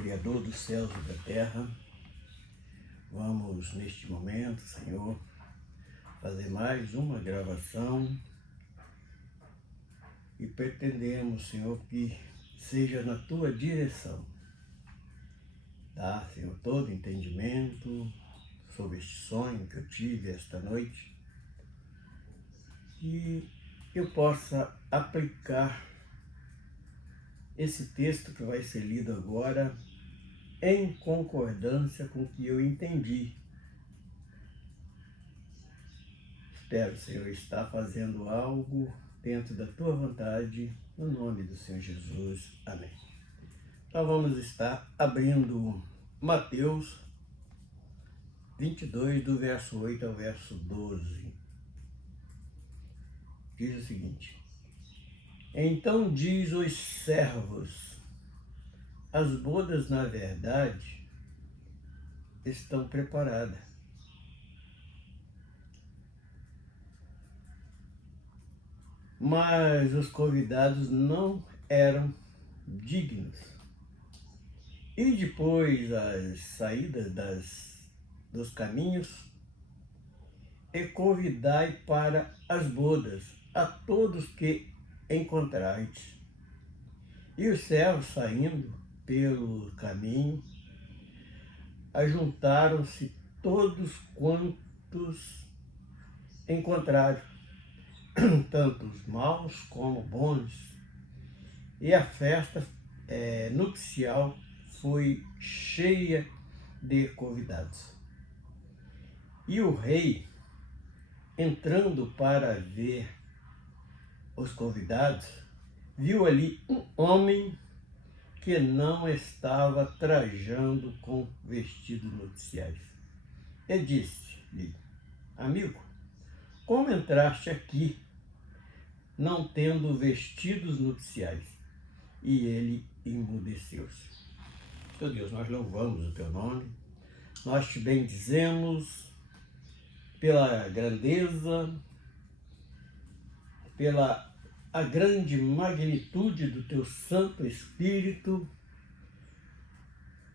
Criador dos céus e da terra, vamos neste momento, Senhor, fazer mais uma gravação e pretendemos, Senhor, que seja na Tua direção. Dá, Senhor, todo entendimento sobre este sonho que eu tive esta noite e eu possa aplicar esse texto que vai ser lido agora em concordância com o que eu entendi. Espero, Senhor, estar fazendo algo dentro da Tua vontade, no nome do Senhor Jesus. Amém. Então vamos estar abrindo Mateus 22, do verso 8 ao verso 12. Diz o seguinte: Então diz os servos, as bodas na verdade estão preparadas, mas os convidados não eram dignos. E depois as saídas dos caminhos, e convidai para as bodas a todos que encontrardes. E os servos, saindo pelo caminho, ajuntaram-se todos quantos encontraram, tanto os maus como bons, e a festa nupcial foi cheia de convidados. E o rei, entrando para ver os convidados, viu ali um homem que não estava trajando com vestidos nupciais. E disse-lhe: Amigo, como entraste aqui não tendo vestidos nupciais? E ele emudeceu-se. Meu Deus, nós louvamos o Teu nome, nós Te bendizemos pela grandeza, pela a grande magnitude do Teu Santo Espírito,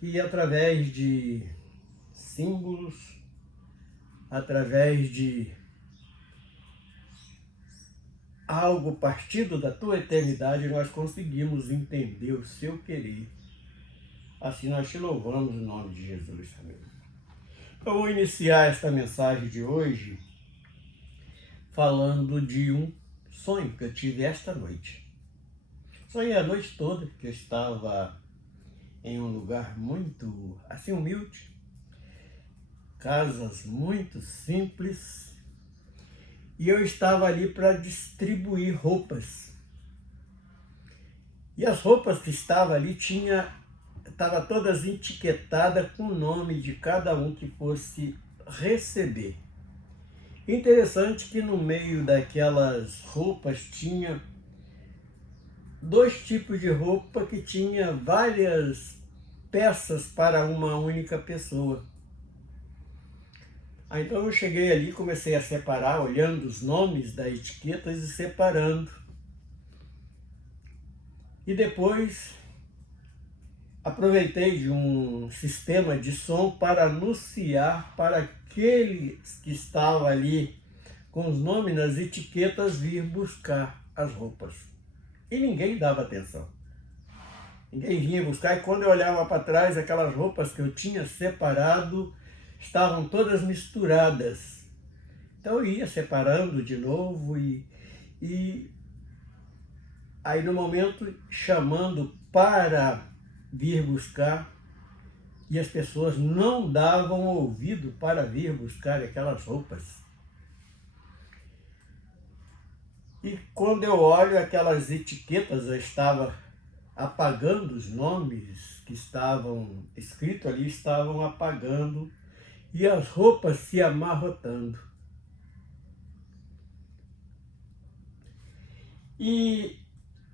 que através de símbolos, através de algo partido da Tua eternidade, nós conseguimos entender o Seu querer. Assim nós Te louvamos em nome de Jesus, amigo. Eu vou iniciar esta mensagem de hoje falando de um sonho que eu tive esta noite. Sonhei a noite toda que eu estava em um lugar muito assim humilde, casas muito simples, e eu estava ali para distribuir roupas. E as roupas que estavam ali estava todas etiquetadas com o nome de cada um que fosse receber. Interessante que no meio daquelas roupas tinha dois tipos de roupa que tinha várias peças para uma única pessoa. Então eu cheguei ali, comecei a separar, olhando os nomes das etiquetas e separando. E depois aproveitei de um sistema de som para anunciar para aqueles que estavam ali com os nomes nas etiquetas vir buscar as roupas. E ninguém dava atenção. Ninguém vinha buscar, e quando eu olhava para trás, aquelas roupas que eu tinha separado estavam todas misturadas. Então eu ia separando de novo e aí no momento chamando para vir buscar, e as pessoas não davam ouvido para vir buscar aquelas roupas. E quando eu olho aquelas etiquetas, eu estava apagando os nomes que estavam escritos ali, estavam apagando, e as roupas se amarrotando. E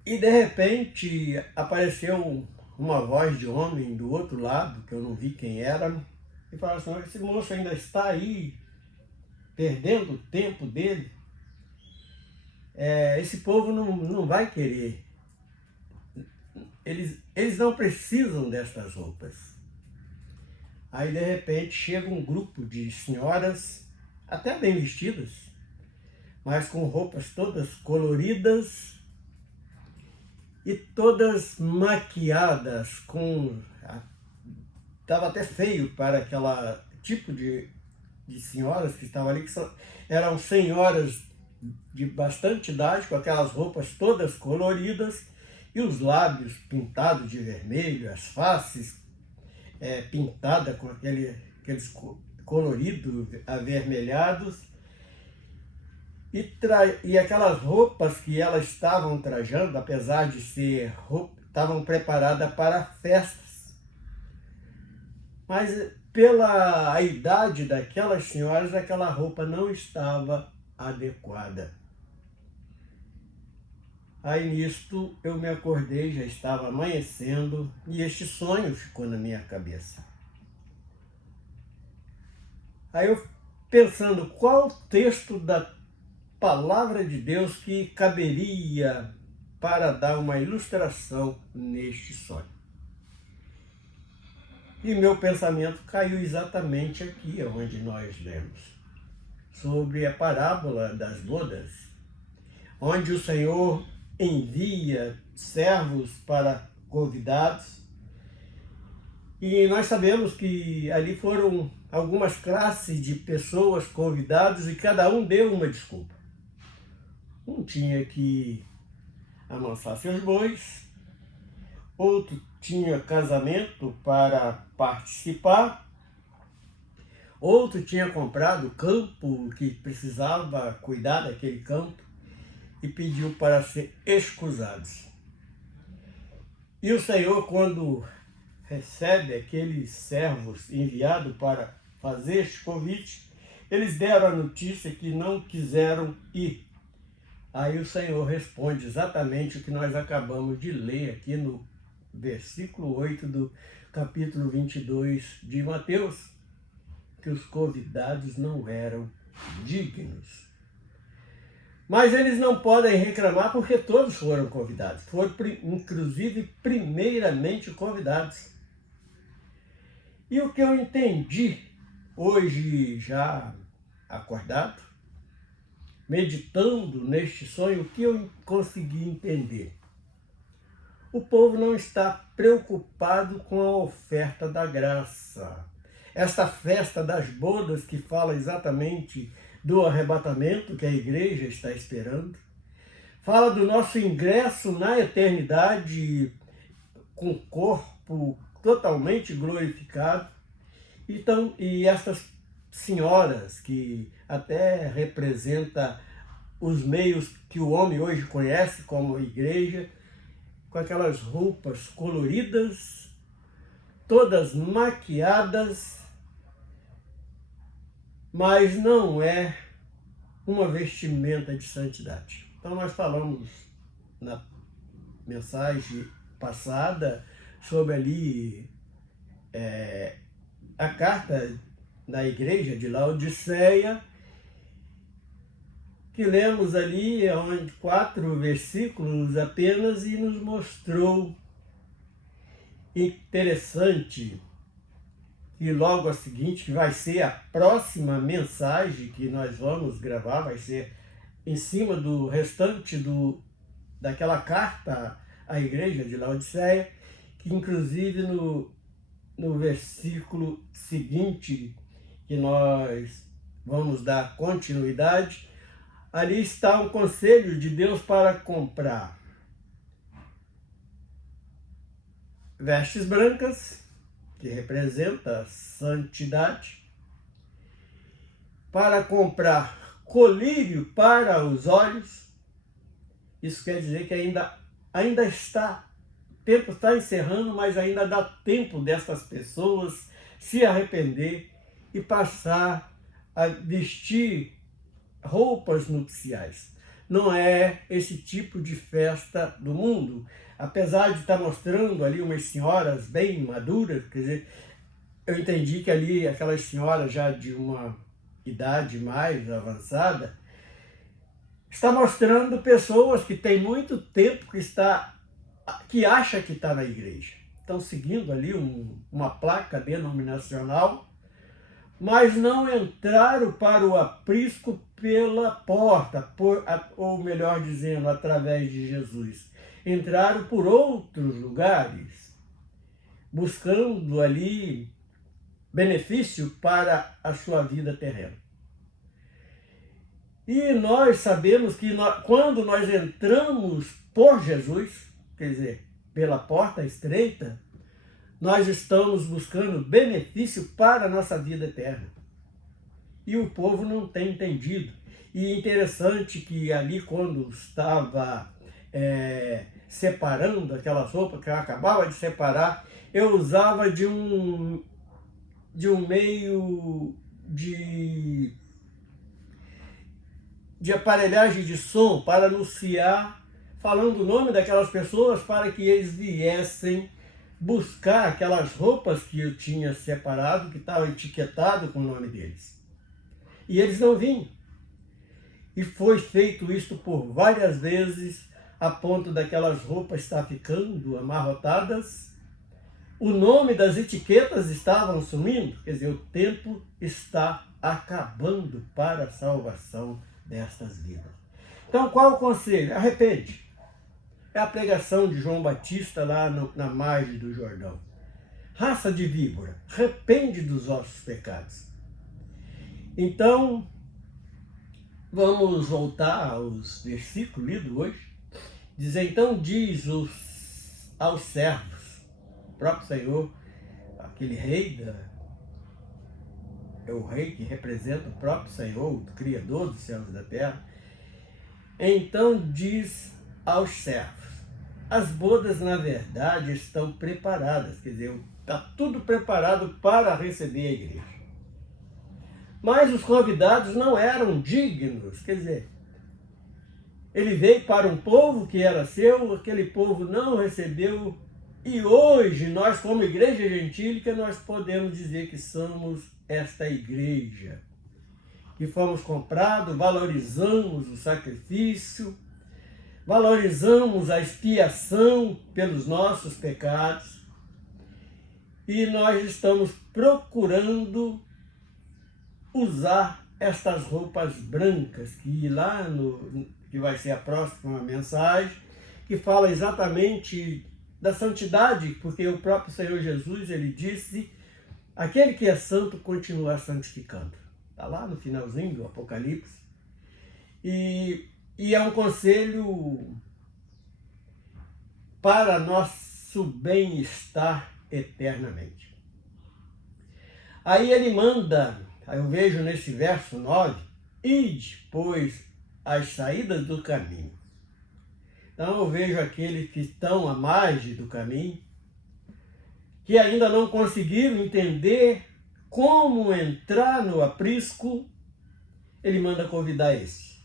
de repente apareceu uma voz de homem do outro lado, que eu não vi quem era, e falou assim: esse moço ainda está aí, perdendo o tempo dele. Esse povo não vai querer eles não precisam destas roupas. Aí, de repente, chega um grupo de senhoras, até bem vestidas, mas com roupas todas coloridas e todas maquiadas Estava até feio para aquela tipo de senhoras que estavam ali, eram senhoras de bastante idade, com aquelas roupas todas coloridas e os lábios pintados de vermelho, as faces pintadas com aqueles coloridos avermelhados, e aquelas roupas que elas estavam trajando, apesar de ser estavam preparadas para festas. Mas pela idade daquelas senhoras, aquela roupa não estava adequada. Aí nisto eu me acordei, já estava amanhecendo, e este sonho ficou na minha cabeça. Aí eu pensando, qual o texto da palavra de Deus que caberia para dar uma ilustração neste sonho? E meu pensamento caiu exatamente aqui, onde nós lemos, sobre a parábola das bodas, onde o Senhor envia servos para convidados, e nós sabemos que ali foram algumas classes de pessoas convidadas e cada um deu uma desculpa. Um tinha que amansar seus bois, outro tinha casamento para participar, outro tinha comprado campo que precisava cuidar daquele campo e pediu para ser escusados. E o Senhor, quando recebe aqueles servos enviados para fazer este convite, eles deram a notícia que não quiseram ir. Aí o Senhor responde exatamente o que nós acabamos de ler aqui no versículo 8 do capítulo 22 de Mateus, que os convidados não eram dignos. Mas eles não podem reclamar porque todos foram convidados, foram inclusive primeiramente convidados. E o que eu entendi hoje, já acordado, meditando neste sonho, o que eu consegui entender? O povo não está preocupado com a oferta da graça. Esta festa das bodas que fala exatamente do arrebatamento que a igreja está esperando, fala do nosso ingresso na eternidade com o corpo totalmente glorificado. Então, e essas senhoras que até representa os meios que o homem hoje conhece como igreja, com aquelas roupas coloridas, todas maquiadas, mas não é uma vestimenta de santidade. Então nós falamos na mensagem passada sobre ali a carta da igreja de Laodiceia, que lemos ali 4 versículos apenas e nos mostrou interessante que logo a seguinte, que vai ser a próxima mensagem que nós vamos gravar, vai ser em cima do restante daquela carta à igreja de Laodiceia, que inclusive no versículo seguinte, que nós vamos dar continuidade, ali está um conselho de Deus para comprar vestes brancas, que representa a santidade, para comprar colírio para os olhos. Isso quer dizer que ainda está, o tempo está encerrando, mas ainda dá tempo dessas pessoas se arrepender e passar a vestir roupas nupciais. Não é esse tipo de festa do mundo. Apesar de estar mostrando ali umas senhoras bem maduras, quer dizer, eu entendi que ali aquelas senhoras já de uma idade mais avançada, está mostrando pessoas que têm muito tempo que está que acha que está na igreja. Estão seguindo ali uma placa denominacional, mas não entraram para o aprisco pela porta, ou melhor dizendo, através de Jesus. Entraram por outros lugares, buscando ali benefício para a sua vida terrena. E nós sabemos que quando nós entramos por Jesus, quer dizer, pela porta estreita, nós estamos buscando benefício para a nossa vida eterna. E o povo não tem entendido. E interessante que ali, quando estava separando aquelas roupas que eu acabava de separar, eu usava de um meio de aparelhagem de som para anunciar, falando o nome daquelas pessoas para que eles viessem buscar aquelas roupas que eu tinha separado, que estavam etiquetadas com o nome deles. E eles não vinham. E foi feito isto por várias vezes, a ponto daquelas roupas estar ficando amarrotadas. O nome das etiquetas estavam sumindo, quer dizer, o tempo está acabando para a salvação destas vidas. Então, qual o conselho? Arrepende. É a pregação de João Batista lá na margem do Jordão. Raça de víbora, arrepende dos vossos pecados. Então, vamos voltar aos versículos lidos hoje. Diz, então diz aos servos, o próprio Senhor, aquele rei, é o rei que representa o próprio Senhor, o Criador dos céus e da terra. Então diz aos servos, as bodas na verdade estão preparadas, quer dizer, está tudo preparado para receber a igreja. Mas os convidados não eram dignos, quer dizer, ele veio para um povo que era seu, aquele povo não recebeu, e hoje nós, como igreja gentílica, nós podemos dizer que somos esta igreja, que fomos comprados, valorizamos o sacrifício, valorizamos a expiação pelos nossos pecados, e nós estamos procurando usar estas roupas brancas, que lá que vai ser a próxima mensagem, que fala exatamente da santidade, porque o próprio Senhor Jesus, ele disse, aquele que é santo continua santificando. Está lá no finalzinho do Apocalipse. E é um conselho para nosso bem-estar eternamente. Aí ele manda, aí eu vejo nesse verso 9, ide, pois, as saídas do caminho. Então eu vejo aqueles que estão à margem do caminho, que ainda não conseguiram entender como entrar no aprisco, ele manda convidar esse.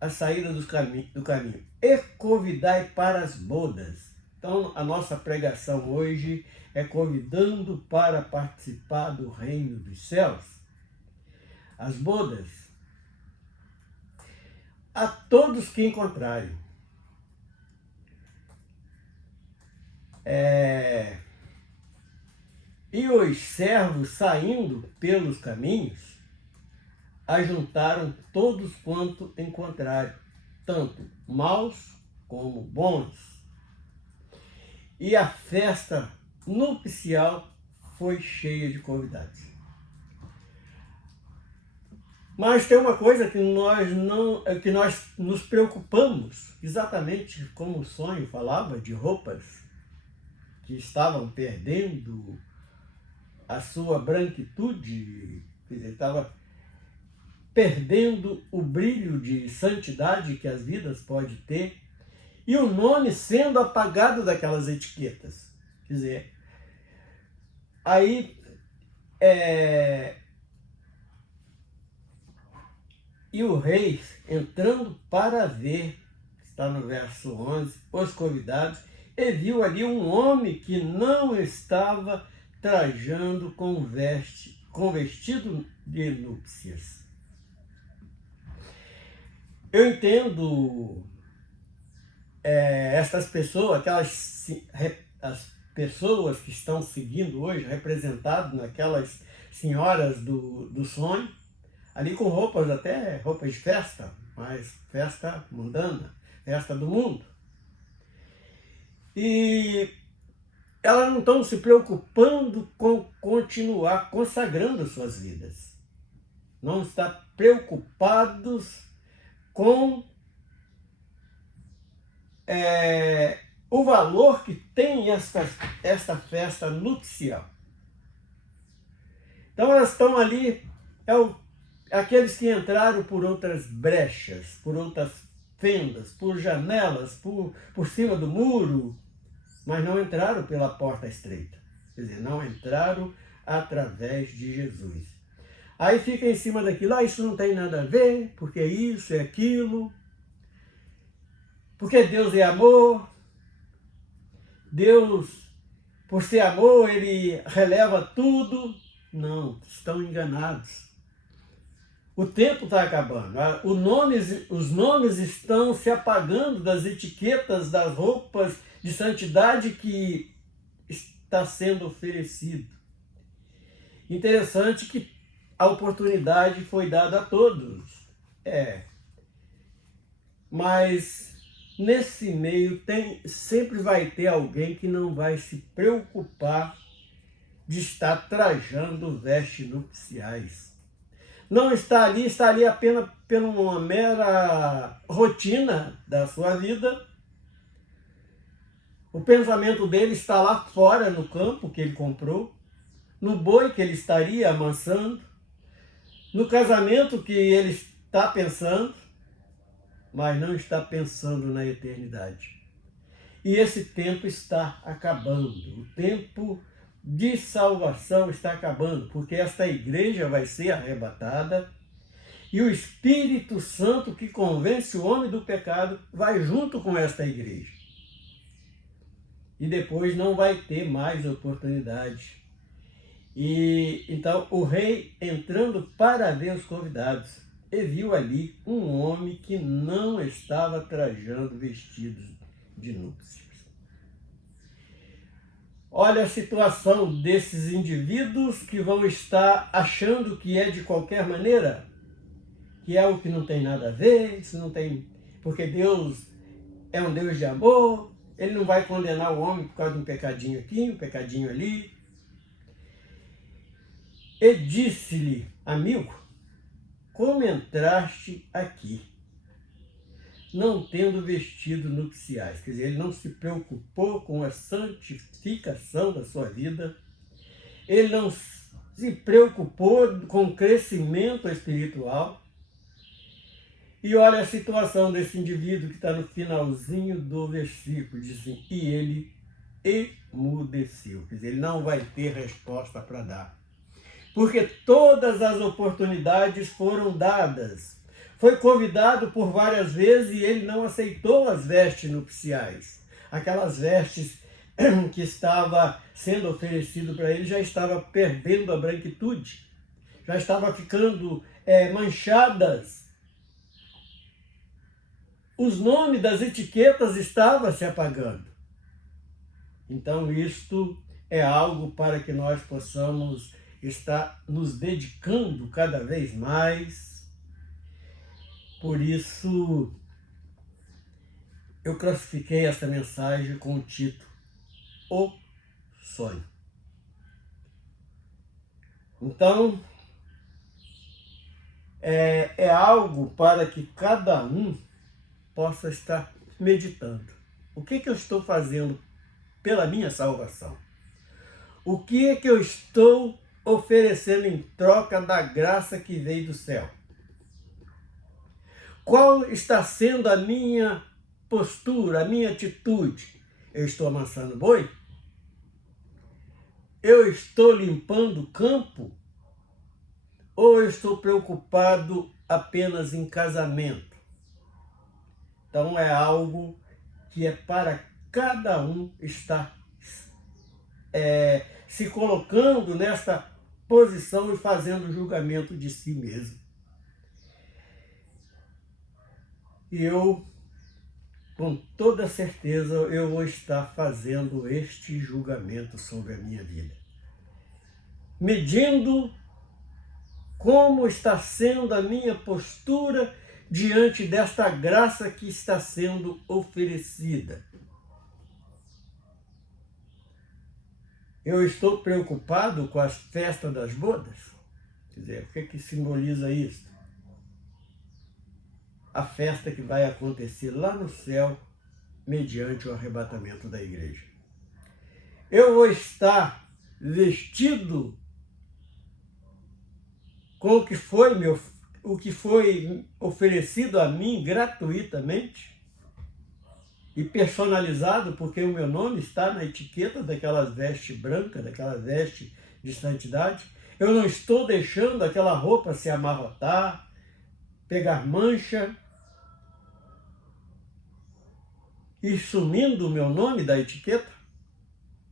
A saída do caminho. E convidai para as bodas. Então a nossa pregação hoje é convidando para participar do reino dos céus. As bodas. A todos que encontrarem. E os servos saindo pelos caminhos, ajuntaram todos quanto encontraram, tanto maus como bons. E a festa nupcial foi cheia de convidados. Mas tem uma coisa que nós nos preocupamos, exatamente como o sonho falava, de roupas que estavam perdendo a sua branquitude, quer dizer, estava perdendo o brilho de santidade que as vidas podem ter, e o nome sendo apagado daquelas etiquetas. Quer dizer, aí e o rei, entrando para ver, está no verso 11, os convidados, e viu ali um homem que não estava trajando com vestido de núpcias. Eu entendo essas pessoas, as pessoas que estão seguindo hoje, representadas naquelas senhoras do sonho, ali com roupas, até roupas de festa, mas festa mundana, festa do mundo. E elas não estão se preocupando com continuar consagrando suas vidas. Não estão preocupados com o valor que tem esta festa nupcial. Então elas estão ali, aqueles que entraram por outras brechas, por outras fendas, por janelas, por cima do muro, mas não entraram pela porta estreita. Quer dizer, não entraram através de Jesus. Aí fica em cima daquilo, isso não tem nada a ver, porque isso é aquilo, porque Deus é amor, Deus, por ser amor, Ele releva tudo. Não, estão enganados. O tempo está acabando, os nomes estão se apagando das etiquetas, das roupas de santidade que está sendo oferecido. Interessante que a oportunidade foi dada a todos. Mas nesse meio sempre vai ter alguém que não vai se preocupar de estar trajando vestes nupciais. Não está ali apenas por uma mera rotina da sua vida. O pensamento dele está lá fora no campo que ele comprou, no boi que ele estaria amansando, no casamento que ele está pensando, mas não está pensando na eternidade. E esse tempo está acabando. O tempo de salvação está acabando, porque esta igreja vai ser arrebatada e o Espírito Santo que convence o homem do pecado vai junto com esta igreja. E depois não vai ter mais oportunidade. E então o rei, entrando para ver os convidados, e viu ali um homem que não estava trajando vestidos de núpcias. Olha a situação desses indivíduos que vão estar achando que é de qualquer maneira, que é algo que não tem nada a ver, isso não tem, porque Deus é um Deus de amor, Ele não vai condenar o homem por causa de um pecadinho aqui, um pecadinho ali. E disse-lhe, amigo, como entraste aqui, não tendo vestido nupciais? Quer dizer, ele não se preocupou com a santificação da sua vida, ele não se preocupou com o crescimento espiritual. E olha a situação desse indivíduo que está no finalzinho do versículo, diz assim, e ele emudeceu. Quer dizer, ele não vai ter resposta para dar. Porque todas as oportunidades foram dadas. Foi convidado por várias vezes e ele não aceitou as vestes nupciais. Aquelas vestes que estava sendo oferecido para ele já estava perdendo a branquitude, já estava ficando manchadas. Os nomes das etiquetas estavam se apagando. Então isto é algo para que nós possamos estar nos dedicando cada vez mais. Por isso, eu classifiquei essa mensagem com o título O Sonho. Então, é algo para que cada um possa estar meditando. O que eu estou fazendo pela minha salvação? O que eu estou oferecendo em troca da graça que veio do céu? Qual está sendo a minha postura, a minha atitude? Eu estou amansando boi? Eu estou limpando o campo? Ou eu estou preocupado apenas em casamento? Então é algo que é para cada um estar se colocando nesta posição e fazendo julgamento de si mesmo. E eu com toda certeza eu vou estar fazendo este julgamento sobre a minha vida. Medindo como está sendo a minha postura diante desta graça que está sendo oferecida. Eu estou preocupado com as festas das bodas? Quer dizer, o que simboliza isso? A festa que vai acontecer lá no céu, mediante o arrebatamento da igreja. Eu vou estar vestido com o que foi oferecido a mim gratuitamente e personalizado, porque o meu nome está na etiqueta daquelas vestes brancas, daquela veste de santidade. Eu não estou deixando aquela roupa se amarrotar, pegar mancha e sumindo o meu nome da etiqueta.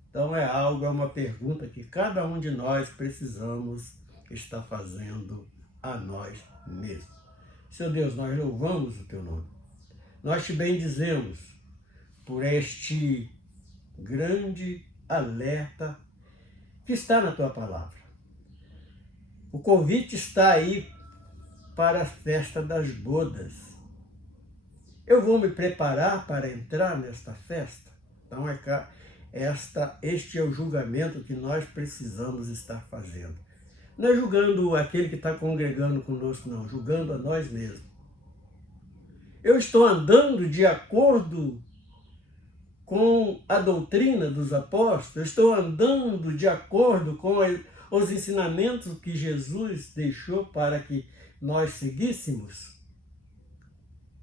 Então é uma pergunta que cada um de nós precisamos estar fazendo a nós mesmos. Seu Deus, nós louvamos o teu nome. Nós te bendizemos por este grande alerta que está na tua palavra. O convite está aí para a festa das bodas. Eu vou me preparar para entrar nesta festa? Então este é o julgamento que nós precisamos estar fazendo. Não é julgando aquele que está congregando conosco, não, julgando a nós mesmos. Eu estou andando de acordo com a doutrina dos apóstolos, eu estou andando de acordo com os ensinamentos que Jesus deixou para que nós seguíssemos.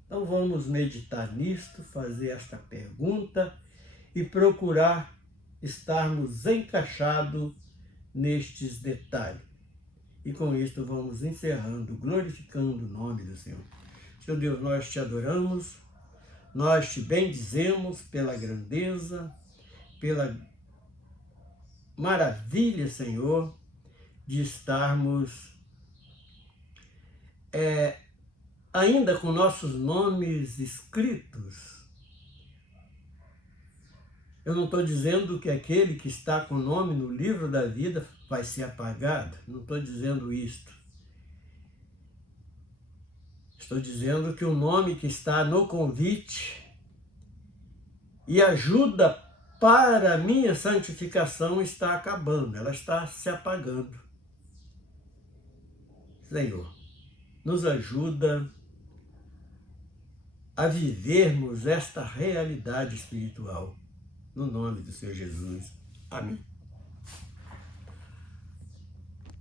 Então vamos meditar nisto, fazer esta pergunta e procurar estarmos encaixados nestes detalhes. E com isto vamos encerrando, glorificando o nome do Senhor. Senhor Deus, nós te adoramos, nós te bendizemos pela grandeza, pela maravilha, Senhor, de estarmos ainda com nossos nomes escritos. Eu não estou dizendo que aquele que está com o nome no livro da vida vai ser apagado. Não estou dizendo isto. Estou dizendo que o nome que está no convite e ajuda para a minha santificação está acabando. Ela está se apagando. Senhor, nos ajuda a vivermos esta realidade espiritual. No nome do Senhor Jesus. Amém.